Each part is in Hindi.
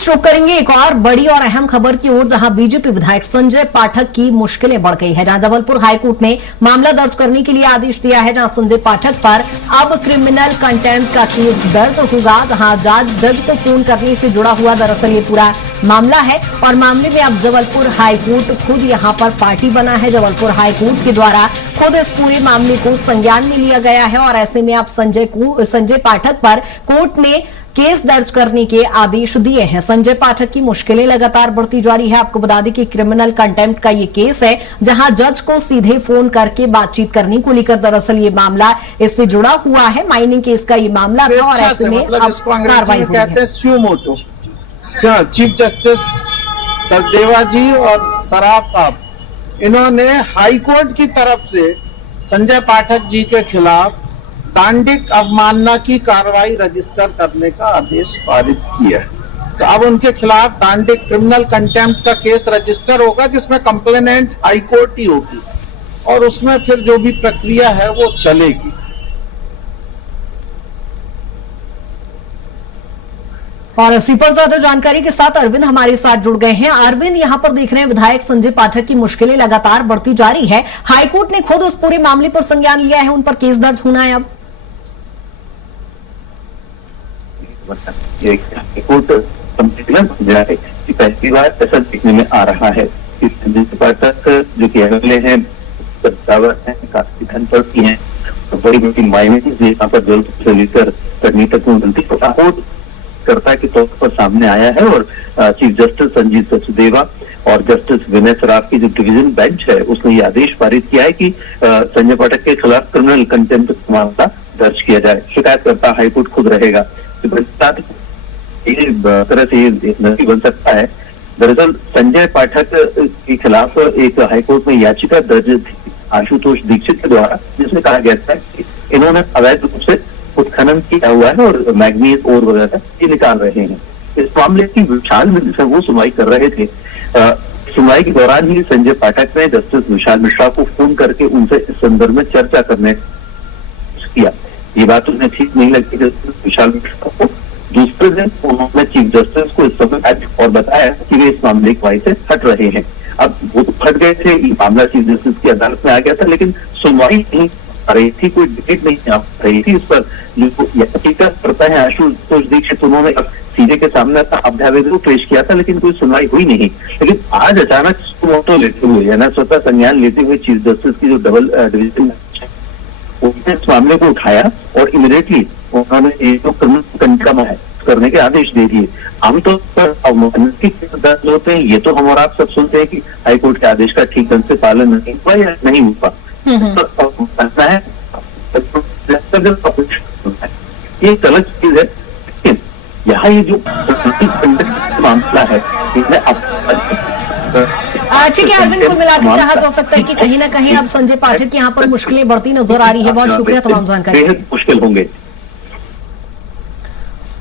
इस रुख करेंगे एक और बड़ी और अहम खबर की ओर, जहां बीजेपी विधायक संजय पाठक की मुश्किलें बढ़ गई है। जहां जबलपुर हाईकोर्ट ने मामला दर्ज करने के लिए आदेश दिया है, जहां संजय पाठक पर अब क्रिमिनल कंटेम्प्ट का केस दर्ज होगा। जहां जज को फोन करने से जुड़ा हुआ दरअसल ये पूरा मामला है और मामले में अब जबलपुर हाईकोर्ट खुद यहां पर पार्टी बना है। जबलपुर हाईकोर्ट के द्वारा खुद इस पूरे मामले को संज्ञान में लिया गया है और ऐसे में अब संजय पाठक पर कोर्ट ने केस दर्ज करने के आदेश दिए हैं। संजय पाठक की मुश्किलें लगातार बढ़ती जा रही है। आपको बता दें कि क्रिमिनल कंटेम्प्ट का ये केस है, जहां जज को सीधे फोन करके बातचीत करने को लेकर दरअसल ये मामला इससे जुड़ा हुआ है। माइनिंग केस का ये मामला था और ऐसे में अब कार्रवाई हुई है। सुमोटो चीफ जस्टिस सचदेवा जी और सराफ साहब, इन्होंने हाईकोर्ट की तरफ से संजय पाठक जी के खिलाफ दांडिक अवमानना की कार्रवाई रजिस्टर करने का आदेश पारित किया है। तो अब उनके खिलाफ दांडिक क्रिमिनल कंटेम्प्ट का केस रजिस्टर होगा, जिसमें कंप्लेनेंट हाईकोर्ट ही होगी और उसमें फिर जो भी प्रक्रिया है वो चलेगी। और इसी पर ज्यादा जानकारी के साथ अरविंद हमारे साथ जुड़ गए हैं। अरविंद, यहां पर देख रहे हैं विधायक संजय पाठक की मुश्किलें लगातार बढ़ती जा रही है। हाईकोर्ट ने खुद उस पूरे मामले पर संज्ञान लिया है, उन पर केस दर्ज होना है। अब हाईकोर्ट जाए कि पहली बार ऐसा देखने में आ रहा है कि संजय पाठक जो कि एमएलए हैं, काफी धन पर की हैं, बड़ी बड़ी माइनिंग यहाँ पर जल्द से लेकर करनी तक गलती कोर्ट कर्ता के तौर पर सामने आया है। और चीफ जस्टिस संजीव सचदेवा और जस्टिस विनय सराफ की जो डिवीजन बेंच है, उसने ये आदेश पारित किया है कि संजय पाठक के खिलाफ क्रिमिनल कंटेम्प्ट मामला दर्ज किया जाए। शिकायतकर्ता हाईकोर्ट खुद रहेगा। तरह से ये नजर बन सकता है। दरअसल संजय पाठक के खिलाफ एक हाईकोर्ट में याचिका दर्ज थी आशुतोष दीक्षित के द्वारा, जिसमें कहा गया था कि इन्होंने अवैध रूप से उत्खनन किया हुआ है और मैग्नीज और वगैरह ये निकाल रहे हैं। इस मामले की विशाल मिश्रा वो सुनवाई कर रहे थे। सुनवाई के दौरान ही संजय पाठक ने जस्टिस विशाल मिश्रा को फोन करके उनसे इस संदर्भ में चर्चा करने किया। ये बात उन्हें ठीक नहीं लगती जस्टिस विशाल मिश्रा को। दूसरे दिन उन्होंने चीफ जस्टिस को इस समय और बताया कि वे इस मामले की वजह से हट रहे हैं। अब वो तो हट गए थे, ये मामला चीफ जस्टिस की अदालत में आ गया था, लेकिन सुनवाई नहीं आ रही थी, कोई डिबेट नहीं आ रही थी इस पर। जो याचिका करता है आशुतोष दीक्षित, उन्होंने अब सीजे के सामने अपना अभ्यावेदन पेश किया था, लेकिन कोई सुनवाई हुई नहीं। लेकिन आज अचानक फोटो लेते हुए या ना स्वतः संज्ञान लेते हुए चीफ जस्टिस की जो डबल डिवीजन उसने इस मामले को उठाया और इमीडिएटली उन्होंने एक तो क्रिमिनल करने के आदेश दे दिए। आमतौर पर दर्ज होते हैं, ये तो हम और आप सब सुनते हैं कि हाईकोर्ट के आदेश का ठीक ढंग से पालन नहीं हुआ या नहीं हुआ। है ये गलत चीज है। लेकिन यहाँ ये जो मामला है, ठीक है अरविंद, कुल मिलाकर कहा जा सकता है कि कहीं ना कहीं अब संजय पाठक की यहाँ पर मुश्किलें बढ़ती नजर आ रही है। बहुत शुक्रिया तमाम जानकारी। मुश्किल होंगे।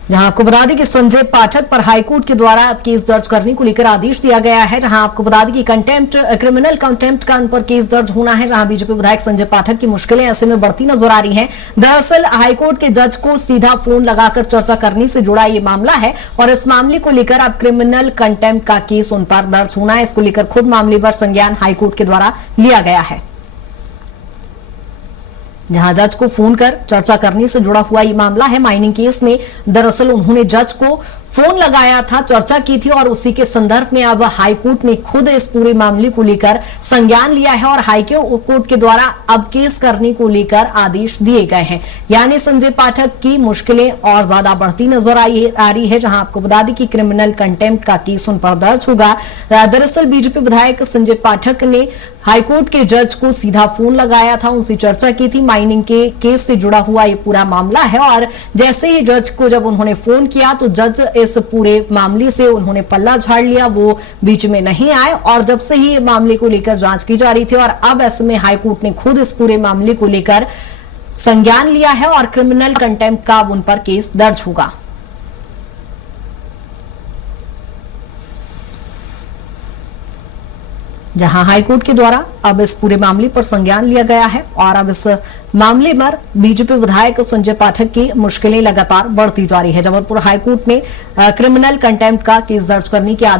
जहां आपको बता दें कि संजय पाठक पर हाईकोर्ट के द्वारा अब केस दर्ज करने को लेकर आदेश दिया गया है। जहां आपको बता दें कि क्रिमिनल कंटेम्प्ट का उन पर केस दर्ज होना है। जहां बीजेपी विधायक संजय पाठक की मुश्किलें ऐसे में बढ़ती नजर आ रही हैं। दरअसल हाईकोर्ट के जज को सीधा फोन लगाकर चर्चा करने से जुड़ा ये मामला है और इस मामले को लेकर अब क्रिमिनल कंटेम्प्ट का केस उन पर दर्ज होना है। इसको लेकर खुद मामले पर संज्ञान हाईकोर्ट के द्वारा लिया गया है। जहां जज को फोन कर चर्चा करने से जुड़ा हुआ ये मामला है। माइनिंग केस में दरअसल उन्होंने जज को फोन लगाया था, चर्चा की थी और उसी के संदर्भ में अब हाईकोर्ट ने खुद इस पूरे मामले को लेकर संज्ञान लिया है और हाईकोर्ट के द्वारा अब केस करने को लेकर आदेश दिए गए हैं। यानी संजय पाठक की मुश्किलें और ज्यादा बढ़ती नजर आ रही है। जहां आपको बता दें कि क्रिमिनल कंटेम्प्ट का केस उन पर दर्ज होगा। दरअसल बीजेपी विधायक संजय पाठक ने हाईकोर्ट के जज को सीधा फोन लगाया था, उनसे चर्चा की थी। माइनिंग के केस से जुड़ा हुआ ये पूरा मामला है और जैसे ही जज को जब उन्होंने फोन किया तो जज इस पूरे मामले से उन्होंने पल्ला झाड़ लिया, वो बीच में नहीं आए और जब से ही मामले को लेकर जांच की जा रही थी और अब ऐसे में हाईकोर्ट ने खुद इस पूरे मामले को लेकर संज्ञान लिया है और क्रिमिनल कंटेम्प्ट का उन पर केस दर्ज होगा। जहां हाईकोर्ट के द्वारा अब इस पूरे मामले पर संज्ञान लिया गया है और अब इस मामले पर बीजेपी विधायक संजय पाठक की मुश्किलें लगातार बढ़ती जा रही है। जबलपुर हाईकोर्ट ने क्रिमिनल कंटेम्प्ट का केस दर्ज करने के